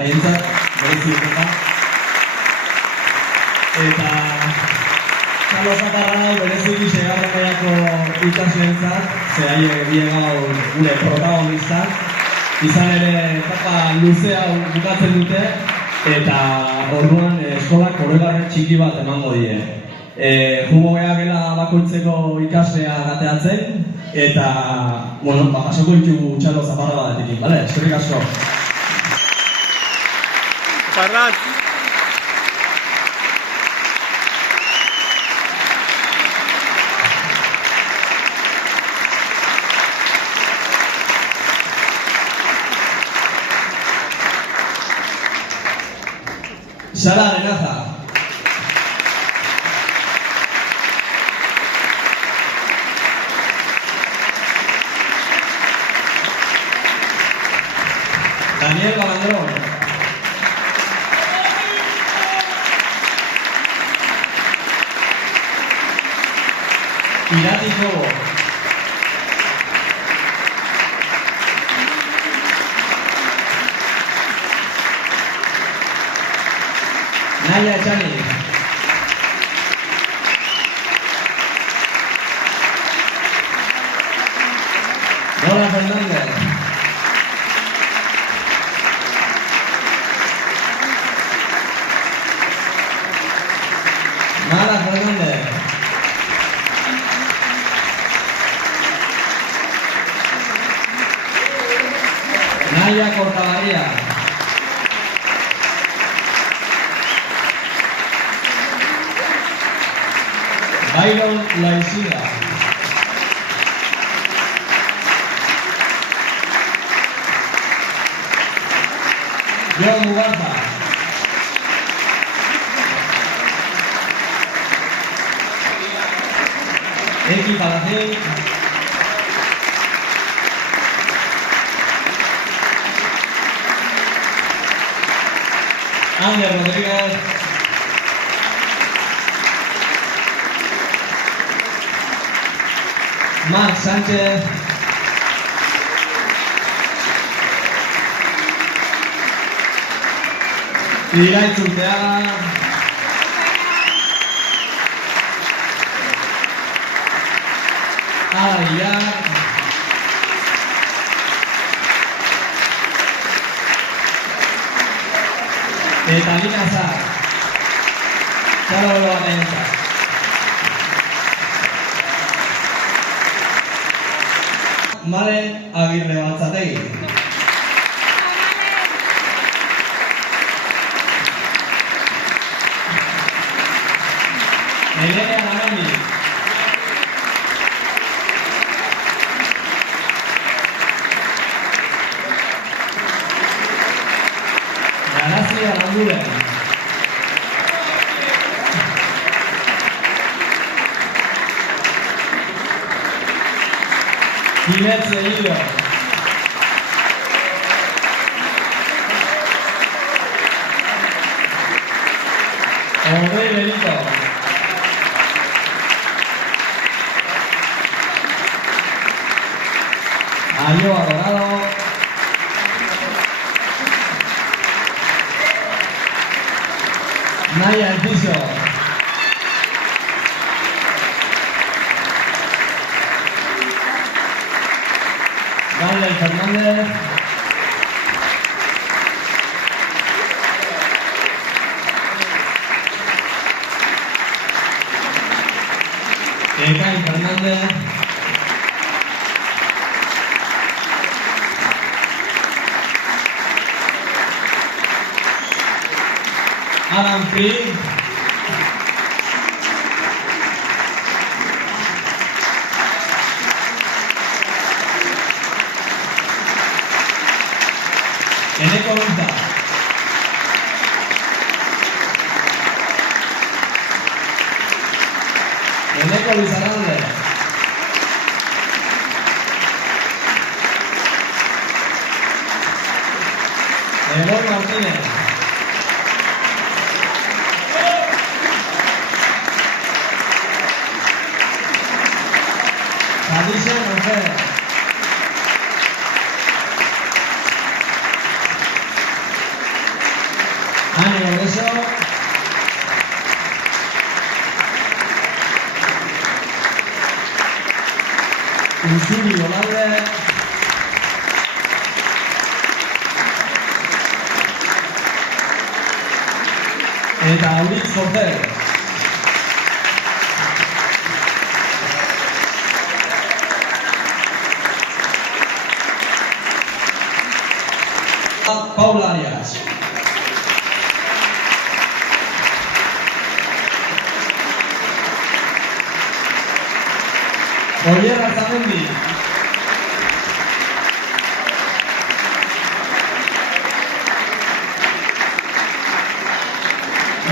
haientzat, berezi duteta. Eta txalo zaparra bereziki segarren mailako ikasleentzat, ze haiek die gaur gure protagonistak, izan ere etapa luzea bukatzen dute, eta orduan eskolak horregarren txiki bat emango die. Jugo gela bakoitzeko ikaslea gateatzen, eta, jasoko ditugu txalo zaparra batekin, bale? Eskerrik asko. Zaparrat! Sara Arenaza. Daniel Balandrón. Irati Cobo. Naya Chani. Lola Fernández. Mara Fernández. Naya Cortavarría. Byron Laisida. Joan Mugarza. Eki Palacín. Ander Rodríguez. Marc Sánchez. Iraitz Urteaga. Ada Villar. Eta Lina Zar. Txalo belo bat entzat. Malen Agirre Baltzategi. Elene Aragami. Garazi Aranguren. Ginez Zehilo. Odei Benito. Ayo Adorado. Naya Enciso. Daniel Fernández. Ekain Fernández. Adam Free. Eneko Lunza. Eneko Lizarralde. Eloy Martínez. Alicia Monfera. Ánimo, beso. Unsuri Olalde. Eta Auritz Forter. Paula Arias. Oyer Arzamendi.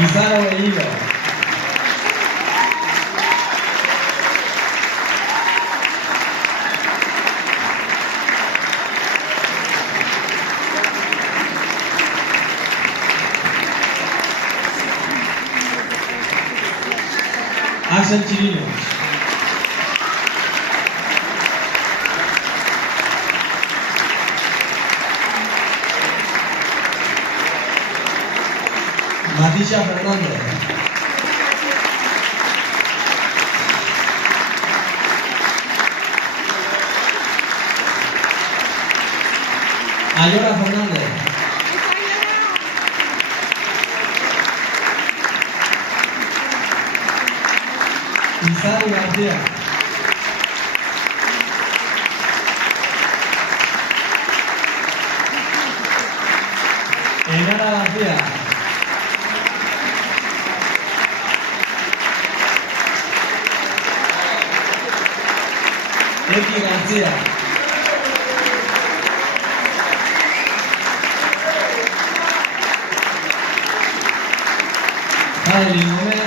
Izaro Bellido. Axel Chirinos. Matisha Fernández. Ayora Fernández. Isari García. Enara García. Eki García. Jaeli Gómez.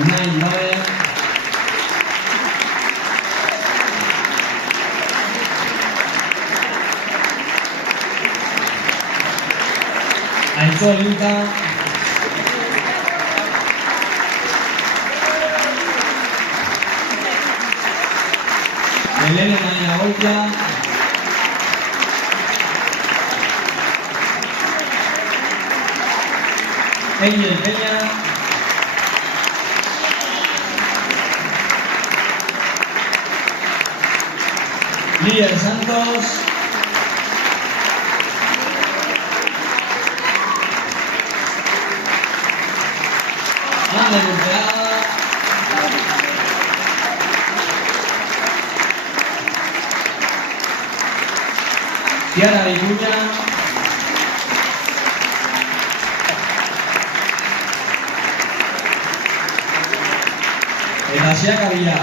Unai Ibabe. Aitzol Inka. Elena Maria Goitia. Angel Peña. Líder Santos. Ander Urteaga. Tiara Vicuña. Eta Xeaka Bila.